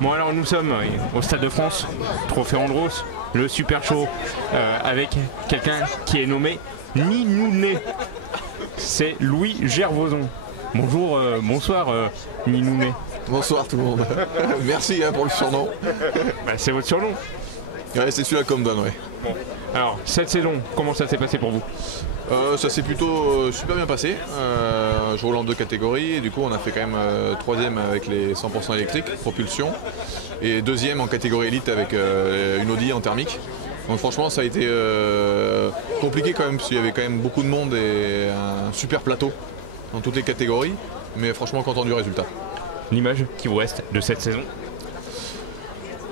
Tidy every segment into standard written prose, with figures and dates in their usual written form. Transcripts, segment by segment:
Bon alors nous sommes au Stade de France, Trophée Andros, le super show avec quelqu'un qui est nommé Ninouné. C'est Louis Gervoson. Bonjour, bonsoir Ninouné. Bonsoir tout le monde. Merci pour le surnom. Bah, c'est votre surnom. Ouais, c'est celui-là qu'on me donne, ouais. Bon. Alors cette saison, comment ça s'est passé pour vous? Ça s'est plutôt super bien passé. Je roule en 2 catégories et du coup on a fait quand même 3e avec les 100% électriques, propulsion, et 2e en catégorie élite avec une Audi en thermique. Donc franchement ça a été compliqué quand même parce qu'il y avait quand même beaucoup de monde et un super plateau dans toutes les catégories, mais franchement content du résultat. L'image qui vous reste de cette saison?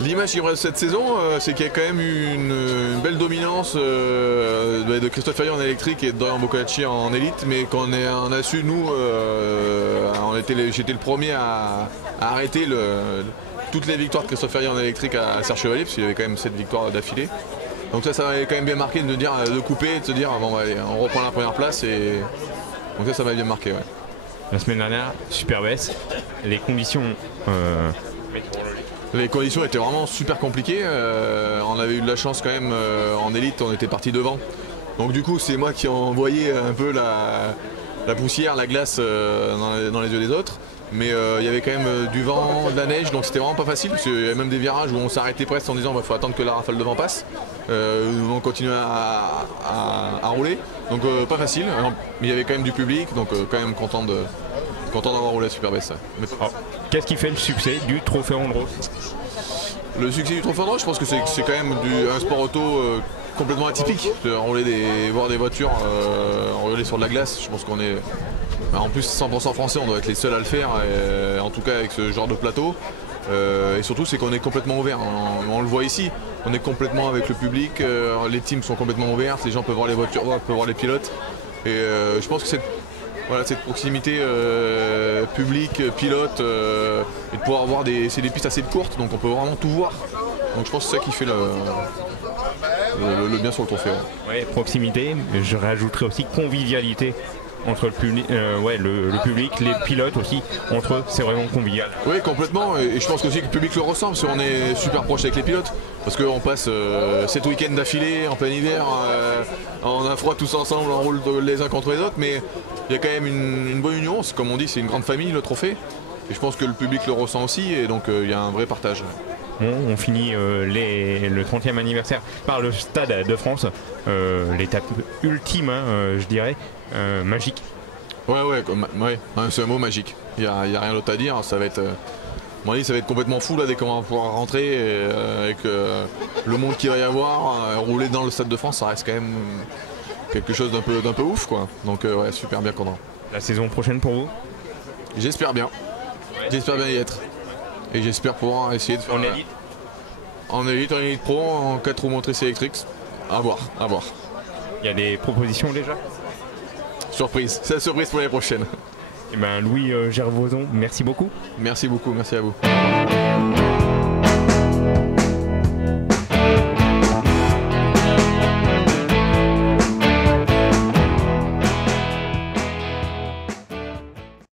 L'image qui me reste de cette saison, c'est qu'il y a quand même eu une belle dominance de Christophe Ferrier en électrique et de Dorian Boccolacci en élite, mais qu'on a su, nous, j'étais le premier à arrêter toutes les victoires de Christophe Ferrier en électrique à Serge Chevalier, parce qu'il y avait quand même 7 victoires d'affilée. Donc ça m'avait quand même bien marqué de couper, de se dire bon, allez, on reprend la première place, et donc ça m'avait bien marqué. Ouais. La semaine dernière, super baisse, les conditions Les conditions étaient vraiment super compliquées. On avait eu de la chance quand même en élite, on était parti devant. Donc du coup c'est moi qui ai envoyé un peu la poussière, la glace dans les yeux des autres. Mais il y avait quand même du vent, de la neige, donc c'était vraiment pas facile. Parce qu'il y avait même des virages où on s'arrêtait presque en disant il faut attendre que la rafale de vent passe. On continuait à rouler, donc pas facile. Mais il y avait quand même du public, donc quand même content d'avoir roulé à Super Baisse. Oh. Qu'est-ce qui fait le succès du Trophée Andros? Le succès du Trophée Andros, je pense que c'est quand même un sport auto complètement atypique. Voir des voitures rouler sur de la glace, je pense qu'on est en plus 100% français, on doit être les seuls à le faire, en tout cas avec ce genre de plateau. Et surtout c'est qu'on est complètement ouvert, on le voit ici, on est complètement avec le public, les teams sont complètement ouverts, les gens peuvent voir les voitures, peuvent voir les pilotes. Et je pense que cette proximité public, pilote, et de pouvoir voir c'est des pistes assez courtes, donc on peut vraiment tout voir. Donc je pense que c'est ça qui fait le bien sur le trophée. Ouais. Ouais, proximité, je rajouterais aussi convivialité entre le public, les pilotes aussi, entre eux, c'est vraiment convivial. Oui, complètement, et je pense aussi que le public le ressent, parce qu'on est super proche avec les pilotes, parce qu'on passe 7 week-ends d'affilée en plein hiver, on a froid tous ensemble, on roule les uns contre les autres, mais il y a quand même une bonne union, comme on dit, c'est une grande famille le trophée, et je pense que le public le ressent aussi, et donc il y a un vrai partage. Bon, on finit le 30e anniversaire par le Stade de France, l'étape ultime, je dirais, magique. Ouais, c'est un mot magique, il n'y a rien d'autre à dire, ça va être complètement fou là dès qu'on va pouvoir rentrer, avec le monde qu'il va y avoir, rouler dans le Stade de France, ça reste quand même quelque chose d'un peu ouf quoi, donc ouais, super bien content. La saison prochaine pour vous? J'espère bien, j'espère bien y être. Et j'espère pouvoir essayer de faire en élite pro, en 4 roues motrices électriques. À voir. Il y a des propositions déjà? Surprise, c'est la surprise pour l'année prochaine. Eh ben Louis Gervoson, merci beaucoup. Merci beaucoup, merci à vous.